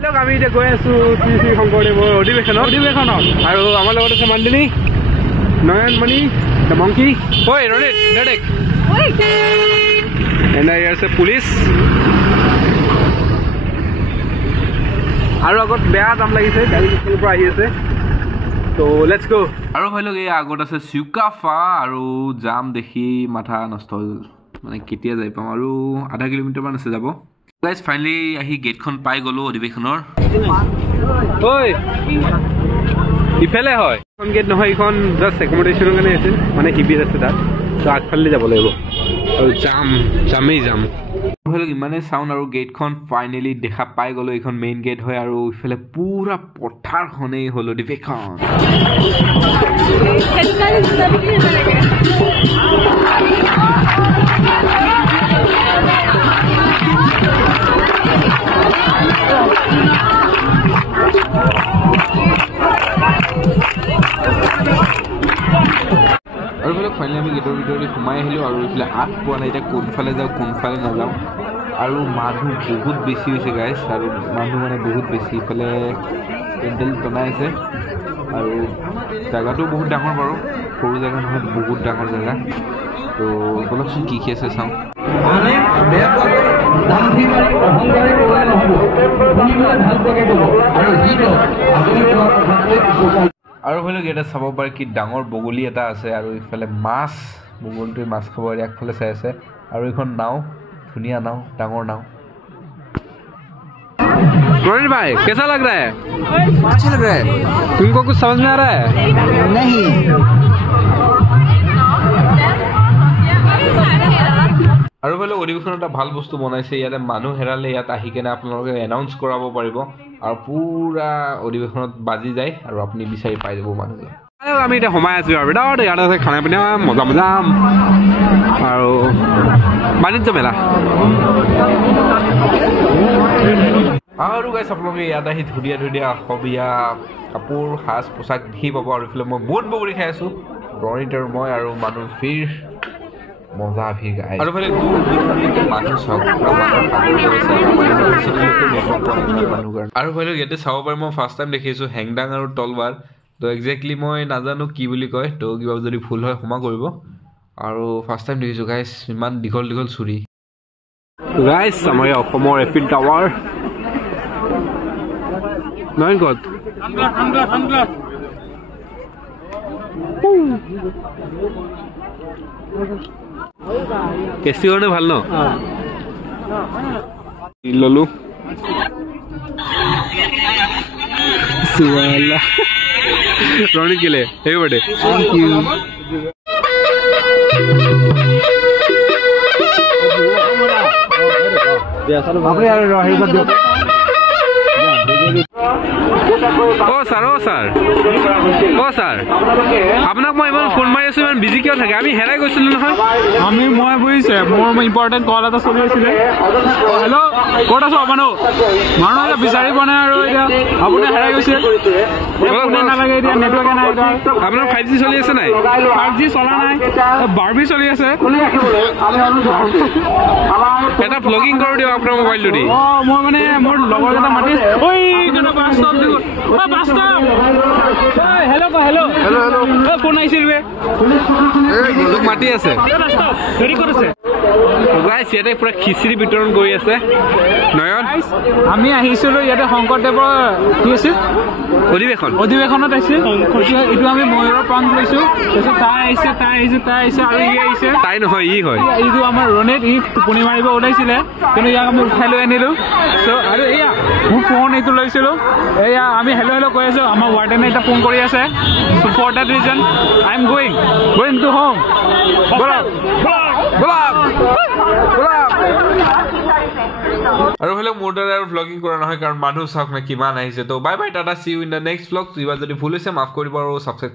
আমি এতিয়া গৈ আছো শ্ৰী শ্ৰী শংকৰদেৱৰ অধিৱেশনত আৰু আমাৰ লগত আছে মানদিনী নয়নমণি দ্য মংকি ঐ ৰণিত ডাইৰেক্ট এনে আছে পুলিচ আৰু আগত বেয়া দাম লাগিছে গাড়ী পৰা আহি আছে তো লেটছ গো আৰু হয়লো এই আগত আছে চুকাফা আৰু জাম দেখি মাথা নষ্ট হৈ গ'ল মানে কেতিয়া যাই পাম আৰু আধা কিলোমিটাৰ মান আছে যাব গাইজ ফাইনেলি আহি গেটখন পাই গ'লো অধিৱেশনৰ ঐ ইফালে হয় এখন গেট নহয় এইখন জাষ্ট একমডেশ্যনৰ কাৰণে আছিল মানে শিবিৰ আছে তাত তো আগফালে যাব লাগিব আৰু জামেই যাম ইমানেই চাউণ্ড আৰু গেটখন ফাইনেলি দেখা পাই গ'লো এইখন মেইন গেট হয় আৰু ইফালে পুৰা পথাৰখনেই হ'ল অধিৱেশন আৰু বোলে ফাইনেলি আমি গেটৰ ভিতৰতে সোমাই আহিলোঁ আৰু এইফালে আগ পোৱা নাই এতিয়া কোনফালে যাওঁ কোনফালে নাযাওঁ আৰু মানুহ বহুত বেছি হৈছে গাইজ আৰু মানুহ মানে বহুত বেছি ইফালে পেণ্ডেল বনাই আছে আৰু জেগাটো বহুত ডাঙৰ বাৰু সৰু জেগা নহয় বহুত ডাঙৰ জেগা তো বলকচোন কি আছে চাওঁ আৰু হ'লেও ইয়াতে চাব পাৰে কি ডাঙৰ বগলী এটা আছে আৰু ইফালে মাছ বগলীটোৱে মাছ খাব একফালে চাই আছে আৰু এইখন নাও ধুনীয়া নাও ডাঙৰ নাও रोहित भाई कैसा लग रहा है अच्छा लग रहा है तुमको कुछ समझ में आ रहा है नहीं আৰু বোলে অধিৱেশনত এটা ভাল বস্তু বনাইছে ইয়াতে মানুহ হেৰালে ইয়াত আহি কেনে আপোনালোকে এনাউন্স কৰাব পাৰিব আৰু পুৰা অধিৱেশনত বাজি যায় আৰু আপুনি বিচাৰি পাই যাব মানুহজন আমি এতিয়া সোমাই আছো আৰু ইয়াত আছে খানা পিনা মজা মজা আৰু বাণিজ্য মেলা আৰু গাইছ আপোনালোকে ইয়াত আহি ধুনীয়া ধুনীয়া অসমীয়া কাপোৰ সাজ পোছাক দেখি পাব আৰু এইফালে মই বহুত বগৰী খাই আছোঁ ৰণিত আৰু মই আৰু মানুহ ভিৰ মজা ভিৰ গাই আৰু ফালে মানুহ চাওক আৰু ফালে ইয়াতে চাব পাৰে মই ফাৰ্ষ্ট টাইম দেখিছোঁ হেংদাং আৰু তলৱাৰ তো একজেক্টলি মই নাজানো কি বুলি কয় তো কিবা যদি ভুল হয় ক্ষমা কৰিব আৰু ফাৰ্ষ্ট টাইম দেখিছোঁ গাইছ ইমান দীঘল দীঘল চুৰি গাইছ আমাৰ অসমৰ এফিল টাৱাৰ নহয় ক'ত টেষ্টি কাৰণে ভাল ন ললো ৰণিত কেলে হেৰি বাৰ্থডে থেংক ইউ ছাৰ আপোনাক মই ইমান ফোন মাৰি আছো ইমান বিজি কিয় থাকে আমি হেৰাই গৈছিলো নহয় মই বুজিছে মোৰ ইম্পৰ্টেণ্ট কল এটা চলি আছিলে হেল্ল' ক'ত আছো মানুহ এতিয়া বিচাৰি পোৱা নাই আৰু এতিয়া আপুনি হেৰাই গৈছে নালাগে এতিয়া নেটৱৰ্কে নাই আপোনাৰ 5G চলি আছে নাই 5G চলা নাই বাৰ্বি চলি আছে এটা ভ্লগিং কৰো দিয়ক আপোনাৰ মোবাইলটো দি মই মানে মোৰ লগৰ এটা মাতি ফোন আহিছিল মাতি আছে ইয়াতে পুৰা খিচিৰি বিতৰণ কৰি আছে নয়ন আমি আহিছিলো ইয়াতে শংকৰদেৱৰ কি আছিল অধিৱেশনত আহিছিল এইটো আমি ময়ূৰৰ প্ৰাণ লৈছো তাৰপিছত তাই আহিছে আৰু ই আহিছে তাই নহয় ই হয় এইটো আমাৰ ৰণিত ই টোপনি মাৰিব ওলাইছিলে কিন্তু ইয়াক আমি উঠাই লৈ আনিলো চ' আৰু এয়া মোৰ ফোন এইটো লৈছিলো এয়া আমি হেল্ল' হেল্ল' কৈ আছো আমাৰ ৱাৰ্ডেনে এটা ফোন কৰি আছে for that reason I am going to home আৰু হ'লেও মোৰ দ্বাৰা আৰু ভ্লগিং কৰা নহয় কাৰণ মানুহ চাওক না কিমান আহিছে তো bye bye tata see you in the next vlog কিবা যদি ভুল হৈছে মাফ কৰিব আৰু ছাবস্ক্ৰাইব